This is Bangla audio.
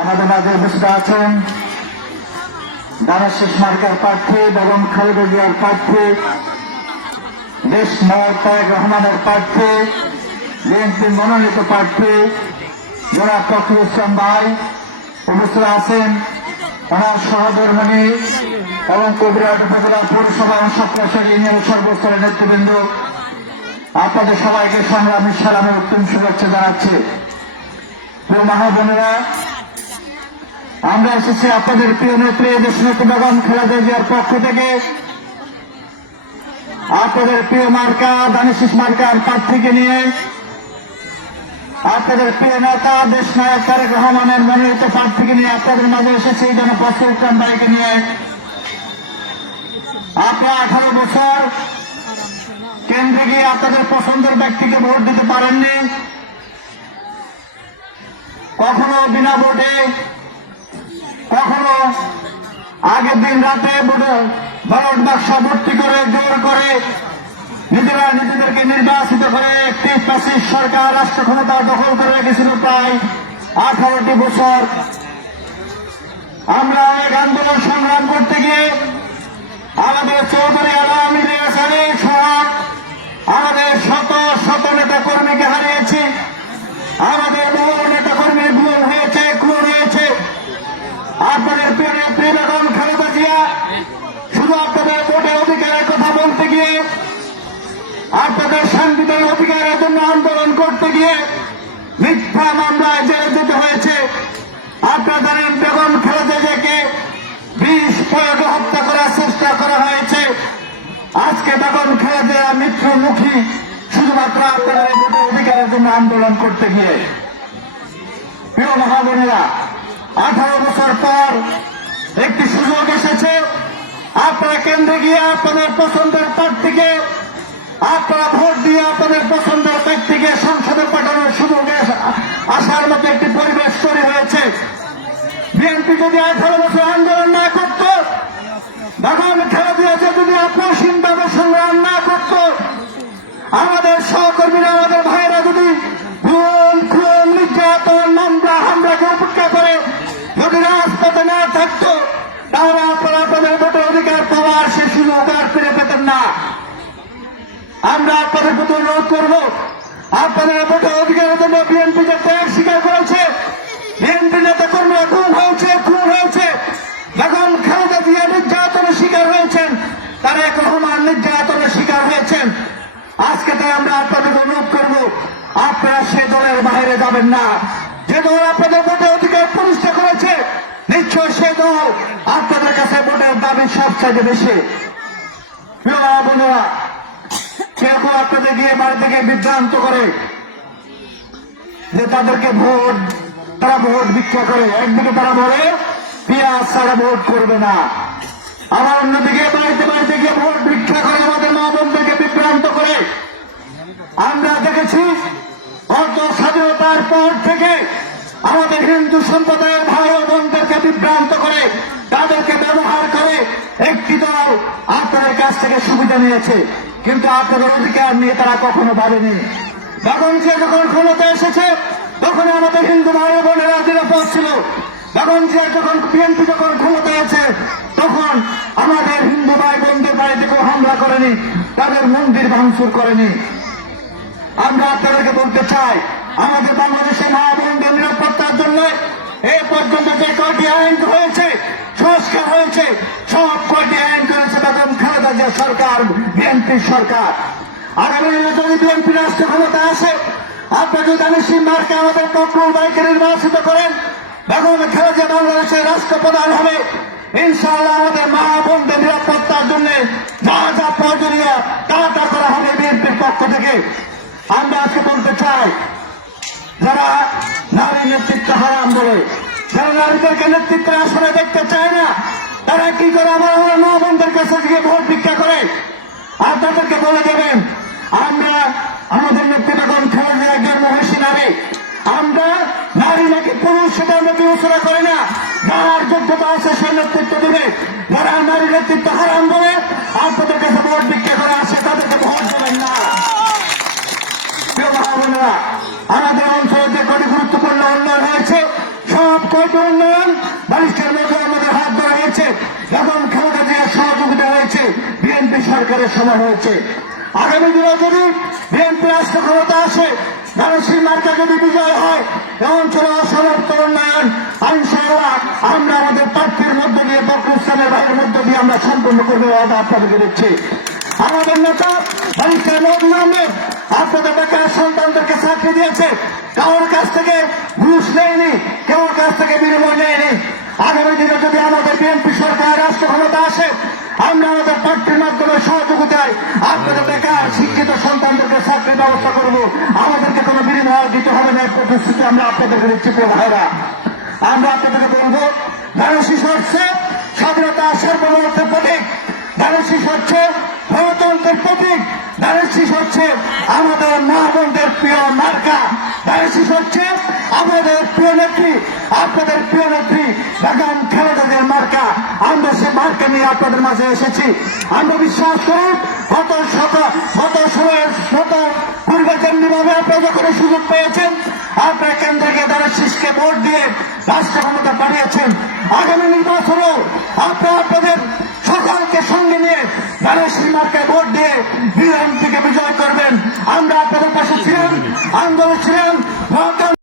আমাদের মাঝে উপস্থিত আছেন দানাশিস মার্কার প্রার্থী এবং খালেদা জিয়ার প্রার্থী দেশ তারেক রহমানের প্রার্থী, বিএনপির মনোনীত প্রার্থী, জনাব ফখরুল ইসলাম ভাই উপস্থিত আছেন। ওনার সহধর্মণী এবং কবিরাট উপজেলা পৌরসভা ও সপ্তাহের ইউনিয়ন সর্বস্তরের নেতৃবৃন্দ, আপনাদের সবাইকে সংগ্রামী সালামের উত্তম শুভেচ্ছা জানাচ্ছি। প্রিয় মহাবোনেরা আমরা এসেছি আপনাদের প্রিয় নেত্রী দেশনেত্রী বেগম খেলাধা জিয়ার পক্ষ থেকে। আপনাদের প্রিয় মার্কা, দানিশিস মার্কার প্রার্থীকে নিয়ে আপনাদের প্রিয় নেতা, দেশ নায়ক তারেক রহমানের মনোনীত প্রার্থীকে নিয়ে আপনাদের মাঝে এসেছি, যেন ফসল ভাইকে নিয়ে। আপনারা আঠারো বছর কেন্দ্রে গিয়ে আপনাদের পছন্দের ব্যক্তিকে ভোট দিতে পারেননি। কখনো বিনা ভোটে কখনো আগের দিন রাতে ব্যালট বাক্স ভর্তি করে জোর করে নিজেরা নিজেদেরকে নির্বাচিত করে একটি ফ্যাসিস্ট সরকার রাষ্ট্র ক্ষমতা দখল করে রেখেছিল প্রায় আঠারোটি বছর। আমরা অনেক আন্দোলন সংগ্রাম করতে গিয়ে আমাদের চৌধুরী আলম আমাদের শত শত নেতা কর্মীকে হারিয়েছি। আমাদের আপনাদের ভোটের অধিকারের জন্য আন্দোলন করতে গিয়ে মিথ্যা মামলায় জেলে যেতে হয়েছে। আপনারা বেগম খালেদা জিয়াকে বিষ প্রয়োগে হত্যা করার চেষ্টা করা হয়েছে। আজকে বেগম খালেদা মৃত্যুমুখী শুধুমাত্র আপনাদের অধিকারের জন্য আন্দোলন করতে গিয়ে। প্রিয় মহাবোনেরা আঠারো বছর পর একটি সুযোগ এসেছে। আপনারা কেন্দ্রে গিয়ে আপনাদের পছন্দের প্রার্থীকে, আপনারা ভোট দিয়ে আপনাদের পছন্দের ব্যক্তিকে সংসদে পাঠানোর সুযোগ আসার মতো একটি পরিবেশ তৈরি হয়েছে। বিএনপি যদি আঠারো বছর আন্দোলন না করত বেগম খেলা দিয়েছে যদি অপসীমভাবে সংগ্রাম না করত, আমাদের সহকর্মীরা আমাদের আমরা আপনাদের প্রতি অনুরোধ করব, আপনাদের ভোটের অধিকারের জন্য বিএনপি যে ত্যাগ স্বীকার করেছে, বিএনপি নেতা কর্মীরা খুন হয়েছে খুন হয়েছে। বেগম খালেদা জিয়া নির্যাতনের শিকার হয়েছেন তারেক রহমান নির্যাতনের শিকার হয়েছেন। আজকে তাই আমরা আপনাদের অনুরোধ করব, আপনারা সে দলের বাইরে যাবেন না। যে দল আপনাদের ভোটের অধিকার প্রতিষ্ঠা করেছে, নিশ্চয় সে দল আপনাদের কাছে ভোটের দাবি সবচেয়ে বেশি। মা কেউ আপনাদের গিয়ে বাড়ি থেকে বিভ্রান্ত করে যে তাদেরকে ভোট, তারা ভোট ভিক্ষা করে। একদিকে তারা বলে, পেঁয়াজ ছাড়া ভোট করবে না। আবার অন্যদিকে বাড়িতে বাড়িতে গিয়ে ভোট ভিক্ষা করে আমাদের মা বোনদেরকে বিভ্রান্ত করে। আমরা দেখেছি, অর্থ স্বাধীনতার পর থেকে আমাদের হিন্দু সম্প্রদায়ের ভাই বোনদেরকে বিভ্রান্ত করে, তাদেরকে ব্যবহার করে একটি দল আপনাদের কাছ থেকে সুবিধা নিয়েছে। কিন্তু আপনাদের অধিকার নিয়ে তারা কখনো ভাবেনি। যখন সে যখন ক্ষমতা এসেছে তখন আমাদের হিন্দু ভাই বোনেরা নিরাপদ ছিল। যখন সে যখন বিএনপি যখন ক্ষমতা আছে, তখন আমাদের হিন্দু ভাই বোনদের বাড়িতে কেউ হামলা করেনি, তাদের মন্দির ভাঙচুর করেনি। আমরা আপনাদেরকে বলতে চাই, আমাদের বাংলাদেশের মা বোনদের নিরাপত্তার জন্য এ পর্যন্ত যে কয়টি আইন হয়েছে সরকার বিএনপি সরকার। আগামী যদি বিএনপি রাষ্ট্র ক্ষমতা আসে আপনারা যদি আমি সিম্বারকে আমাদের ককরুল বাইকে নির্বাচিত করেন বেগম খালেদা জিয়া বাংলাদেশের রাষ্ট্রপ্রধান হবে। ইনশাআল্লাহ আমাদের মা বোনদের নিরাপত্তার জন্য যা যা প্রয়োজনীয় তা তা করা হবে বিএনপির পক্ষ থেকে। আমরা আজকে বলতে চাই, যারা নারী নেতৃত্ব হারাম বলে, যারা নারীদেরকে নেতৃত্বের আসনে দেখতে চায় না তারা কি করে আমার আমার মা বোনদের কাছে গিয়ে ভোট ভিক্ষা করে? আপনাদেরকে বলে দেবেন, আমরা আমাদের নেত্রী বেগম খালেদা একজন মহিষী নারী। আমরা নারী নাকি পুরুষ সেটা আমরা বিবেচনা করি না? যার যোগ্যতা আছে সে নেতৃত্ব দেবে। যারা নারী নেতৃত্ব হারাম বলে আপনাদের কাছে ভোট ভিক্ষা করে আসে, তাদেরকে ভোট দেবেন না। আমাদের অঞ্চলে যে কটি গুরুত্বপূর্ণ উন্নয়ন হয়েছে, সব কয়টি উন্নয়ন? বালিশের মধ্যে হয়েছে এবং খালেদা জিয়ার সহযোগিতা হয়েছে। বিএনপি সরকারের সময় হয়েছে। আগামী দিনে যদি বিএনপি রাষ্ট্র ক্ষমতা আসে ধানসী মার্কা যদি বিজয় হয়, এ অঞ্চলে অসমাপ্ত উন্নয়ন, ইনশাআল্লাহ আমরা আমাদের প্রার্থীর মধ্য দিয়ে বকরুস্তানের ভাইয়ের মধ্য দিয়ে আমরা সম্পন্ন করব আপনাদেরকে দিচ্ছি। আমাদের নেতা বালিশের নদী আহমেদ আপনাদের বেকার সন্তানদেরকে চাকরি দিয়েছে। কারোর কাছ থেকে ঘুষ নেয়নি, কারোর কাছ থেকে বিনিময় নেয়নি। আগামী দিনে যদি আমাদের বিএনপি সরকার রাষ্ট্র ক্ষমতা আসে, আমরা আমাদের প্রার্থীর মাধ্যমে সহযোগিতায় আপনাদের বেকার শিক্ষিত সন্তানদেরকে চাকরির ব্যবস্থা করব। আমাদেরকে কোনো বিনিময় দিতে হবে না প্রতিশ্রুতি আমরা আপনাদেরকে দিচ্ছি ভাইরা আমরা আপনাদেরকে বলব ধানশীষ হচ্ছে, স্বাধীনতা সার্বভৌমত্বের প্রতীক। ধানশীষ হচ্ছে, গণতন্ত্রের প্রতীক। ধানশীষ হচ্ছে আমাদের মা বোনদের প্রিয় মার্কা। ধানশীষ হচ্ছে আমাদের প্রিয় নেত্রী, আপনাদের প্রিয় নেত্রী, বেগম খালেদাদের মার্কা। আমরা সে মার্কা নিয়ে আপনাদের মাঝে এসেছি। আমরা বিশ্বাস করি, গত শত, গত সময়ের শত পূর্বে যেমনি আপনারা যখন সুযোগ পেয়েছেন, আপনারা কেন্দ্রে গিয়ে ধানশীষকে ভোট দিয়ে রাষ্ট্র ক্ষমতা বাড়িয়েছেন। আগামী নির্বাচনেও আপনারা আপনাদের সকলকে সঙ্গে নিয়ে ধানেশ্বরী মার্কায় ভোট দিয়ে বিএনপিকে বিজয় করবেন। আমরা আপনাদের আন্দোলন ছিলাম